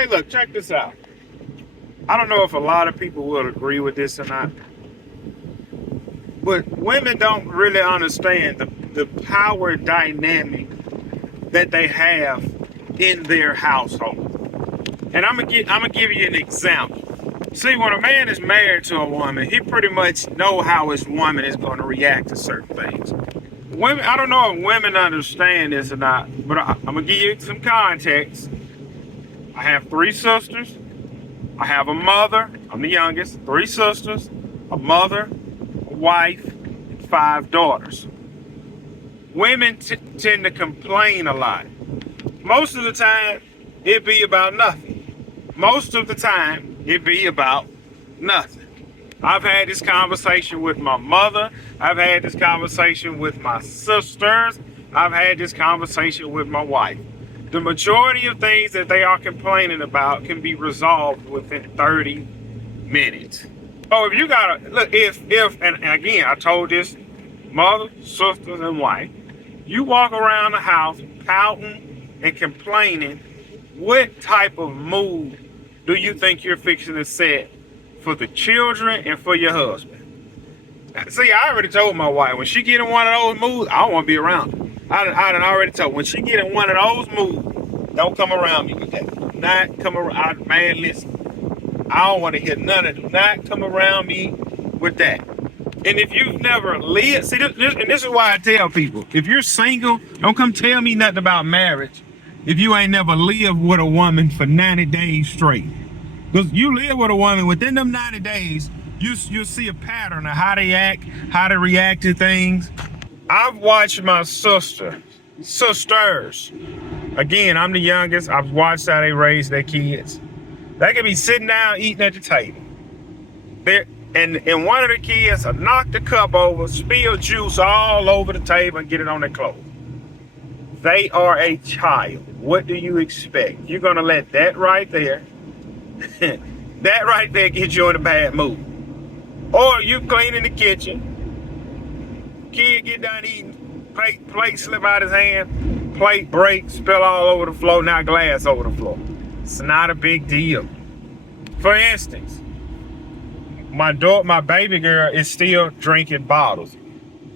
Hey, look, check this out. I don't know if a lot of people will agree with this or not, but women don't really understand the power dynamic that they have in their household. And I'm gonna give you an example. See, when a man is married to a woman, he pretty much know how his woman is going to react to certain things. Women, I don't know if women understand this or not, but I'm gonna give you some context. I have 3 sisters. I have a mother. I'm the youngest. 3 sisters, a mother, a wife, and 5 daughters. Women tend to complain a lot. Most of the time, it be about nothing. Most of the time, it be about nothing. I've had this conversation with my mother. I've had this conversation with my sisters. I've had this conversation with my wife. The majority of things that they are complaining about can be resolved within 30 minutes. Oh, if you gotta, look, and again, I told this mother, sisters, and wife, you walk around the house pouting and complaining, what type of mood do you think you're fixing to set for the children and for your husband? See, I already told my wife, when she get in one of those moods, I don't want to be around her. I done already told her, when she get in one of those moods, don't come around me with that. Do not come around, man, listen. I don't want to hear none of it. Do not come around me with that. And if you've never lived, see, this is why I tell people, if you're single, don't come tell me nothing about marriage if you ain't never lived with a woman for 90 days straight. Because you live with a woman, within them 90 days, you'll see a pattern of how they act, how they react to things. I've watched my sisters. Again, I'm the youngest. I've watched how they raise their kids. They can be sitting down eating at the table. And one of the kids will knock the cup over, spill juice all over the table, and get it on their clothes. They are a child. What do you expect? You're gonna let that right there, that right there get you in a bad mood. Or you cleaning the kitchen, kid get done eating, plate slip out his hand, plate break, spill all over the floor, now glass over the floor. It's not a big deal. For instance, my baby girl is still drinking bottles,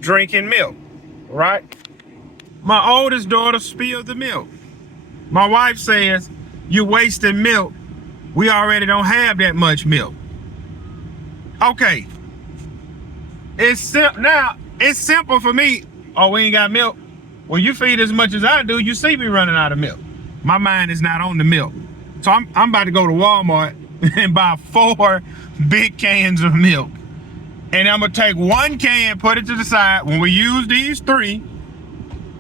drinking milk, right? My oldest daughter spilled the milk. My wife says, "You're wasting milk. We already don't have that much milk." Okay. Now, it's simple for me. Oh, we ain't got milk? Well, you feed as much as I do, you see me running out of milk. My mind is not on the milk. So I'm about to go to Walmart and buy 4 big cans of milk. And I'm gonna take 1 can, put it to the side. When we use these 3,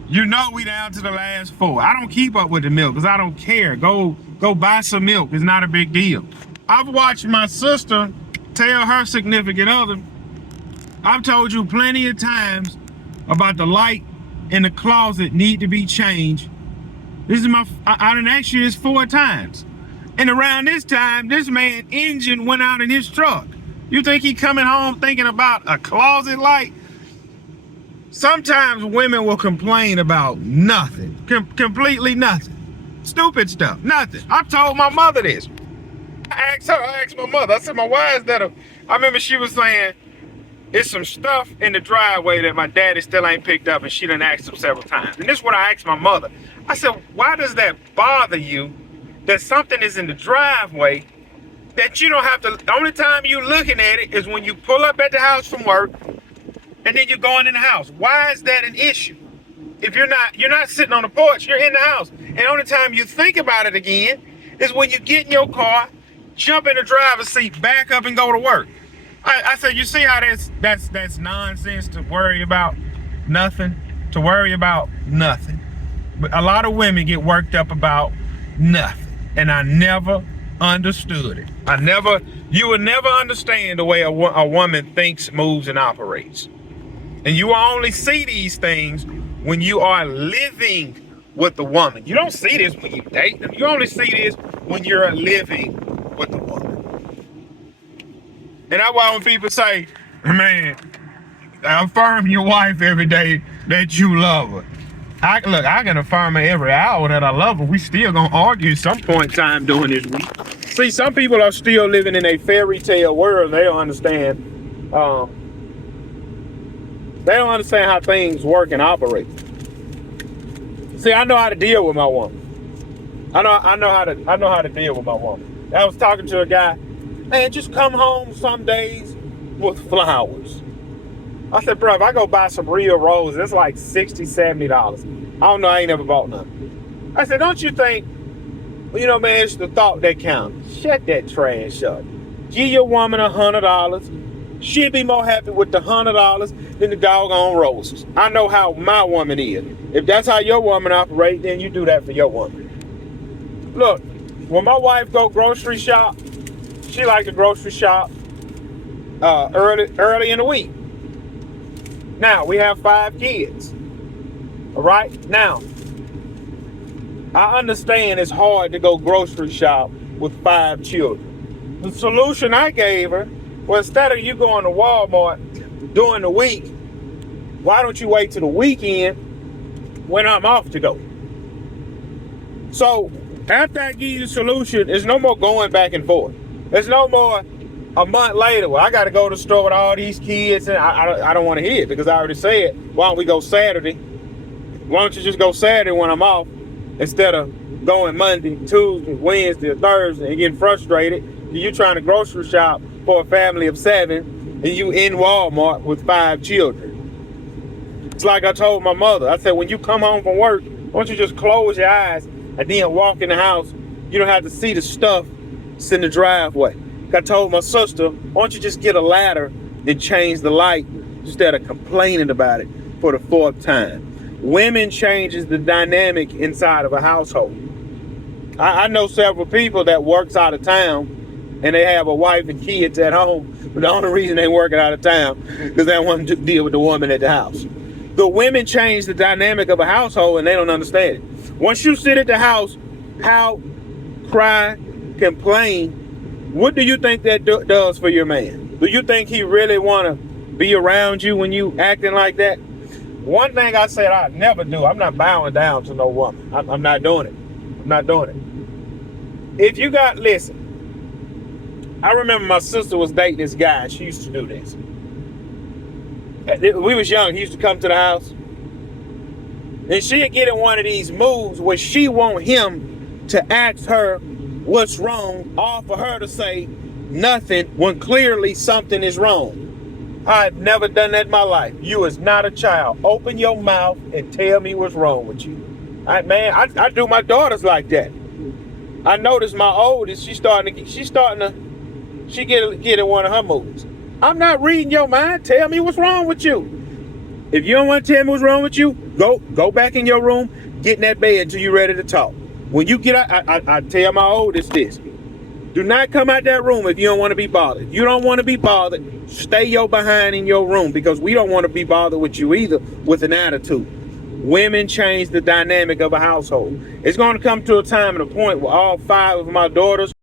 you know we down to the last 4. I don't keep up with the milk because I don't care. Go buy some milk. It's not a big deal. I've watched my sister tell her significant other, I've told you plenty of times about the light in the closet need to be changed. This is I done asked you this 4 times. And around this time, this man's engine went out in his truck. You think he coming home thinking about a closet light? Sometimes women will complain about nothing, completely nothing. Stupid stuff, nothing. I told my mother this. I asked my mother, I said, why is that I remember she was saying, it's some stuff in the driveway that my daddy still ain't picked up, and she done asked him several times. And this is what I asked my mother. I said, why does that bother you that something is in the driveway that you don't have to, the only time you looking at it is when you pull up at the house from work and then you're going in the house. Why is that an issue? If you're not sitting on the porch, you're in the house. And the only time you think about it again is when you get in your car, jump in the driver's seat, back up and go to work. I said, you see how that's nonsense to worry about nothing? To worry about nothing. But a lot of women get worked up about nothing. And I never understood it. You will never understand the way a woman thinks, moves, and operates. And you will only see these things when you are living with the woman. You don't see this when you date them. You only see this when you're living with the woman. And that's why when people say, man, affirm your wife every day that you love her. I can affirm her every hour that I love her. We still gonna argue at some point in time during this week. See, some people are still living in a fairy tale world. They don't understand. They don't understand how things work and operate. See, I know how to deal with my woman. I know how to deal with my woman. I was talking to a guy, man, just come home some days with flowers. I said, bro, if I go buy some real roses, it's like $60, $70. I don't know, I ain't never bought none. I said, don't you think, man, it's the thought that counts. Shut that trash up. Give your woman $100. She'll be more happy with the $100 than the doggone roses. I know how my woman is. If that's how your woman operates, then you do that for your woman. Look, when my wife go grocery shop, she like to grocery shop early in the week. Now, we have 5 kids. All right? Now, I understand it's hard to go grocery shop with 5 children. The solution I gave her was, instead of you going to Walmart during the week, why don't you wait till the weekend when I'm off to go? So, after I give you the solution, there's no more going back and forth. There's no more a month later, well, I got to go to the store with all these kids, and I don't want to hear it, because I already said, why don't we go Saturday? Why don't you just go Saturday when I'm off, instead of going Monday, Tuesday, Wednesday, or Thursday, and getting frustrated? You're trying to grocery shop for a family of 7, and you in Walmart with 5 children. It's like I told my mother. I said, when you come home from work, why don't you just close your eyes and then walk in the house? You don't have to see the stuff that's in the driveway. I told my sister, why don't you just get a ladder and change the light instead of complaining about it for the 4th time. Women changes the dynamic inside of a household. I know several people that works out of town, and they have a wife and kids at home, but the only reason they working out of town because they don't want to deal with the woman at the house. The women change the dynamic of a household, and they don't understand it. Once you sit at the house, howl, cry, complain, what do you think that does for your man? Do you think he really want to be around you when you acting like that? One thing I said I'd never do, I'm not bowing down to no woman. I'm not doing it. I'm not doing it. If you listen, I remember my sister was dating this guy, and she used to do this. We was young. He used to come to the house, and she'd get in one of these moves where she want him to ask her what's wrong, all for her to say nothing when clearly something is wrong. I've never done that in my life. You is not a child. Open your mouth and tell me what's wrong with you. I do my daughters like that. I noticed my oldest, she get in one of her moves. I'm not reading your mind. Tell me what's wrong with you. If you don't want to tell me what's wrong with you, go back in your room, get in that bed until you're ready to talk. When you get out, I tell my oldest this. Do not come out that room if you don't want to be bothered. You don't want to be bothered, stay your behind in your room, because we don't want to be bothered with you either with an attitude. Women change the dynamic of a household. It's going to come to a time and a point where all 5 of my daughters